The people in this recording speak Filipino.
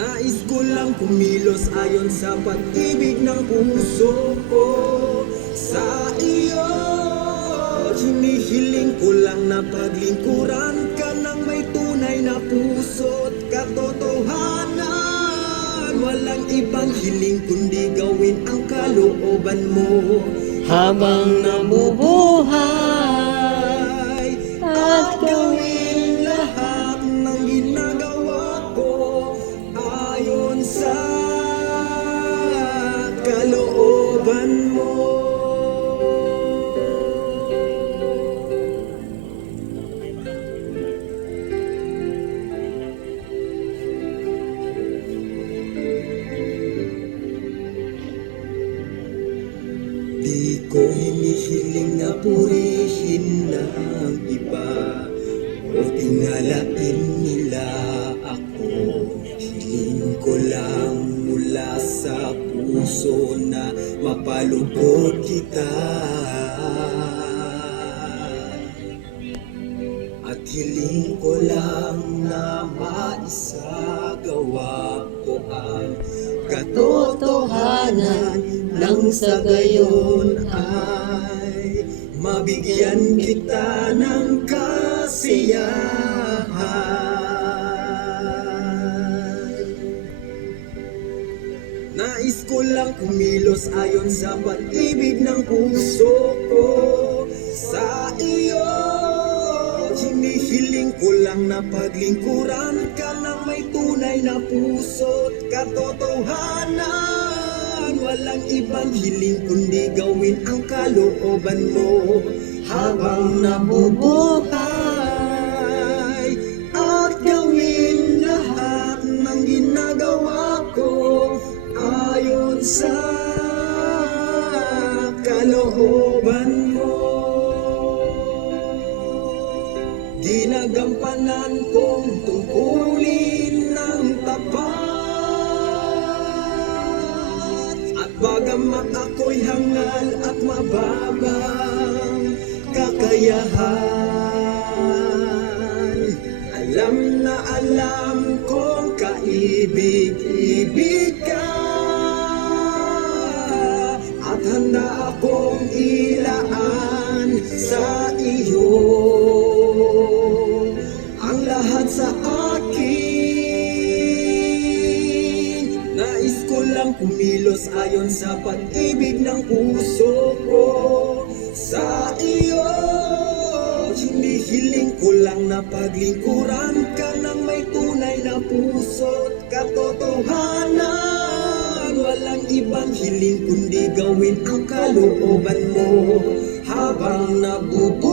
Nais ko lang kumilos ayon sa pag-ibig ng puso ko sa iyo. Hinihiling ko lang na paglingkuran ka ng may tunay na puso't katotohanan. Walang ibang hiling kundi gawin ang kalooban mo Habang nabubuhay at gawin lahat ng ginagawa ko ayon sa kalooban mo. Di ko hinihiling na purihin ng iba o tingalain nila ako. Hiling ko lang mula sa puso na mapalugod kita. At hiling ko lang na maisagawa ko ang katotohanan nang sa gayon ay mabigyan kita ng kasiyahan. Nais ko lang kumilos ayon sa pag-ibig ng puso ko sa iyo. Hinihiling ko lang na paglingkuran ka ng may tunay na puso't katotohanan. Walang ibang hiling kundi gawin ang kalooban mo habang nabubuhay at gawin lahat ng ginagawa ko ayon sa kalooban mo. Ginagampanan kong tungkulin ng tapat, at bagamat ako'y hangal at mababang kakayahan, alam na alam kong kaibig-ibig ka, at handa akong ilaan sa iyo ang lahat sa akin. Nais ko lang kumilos ayon sa pag-ibig ng puso ko sa iyo. Hinihiling ko lang na paglingkuran ka ng may tunay na puso't katotohanan. Walang ibang hiling kundi gawin ang kalooban mo habang nabubuhay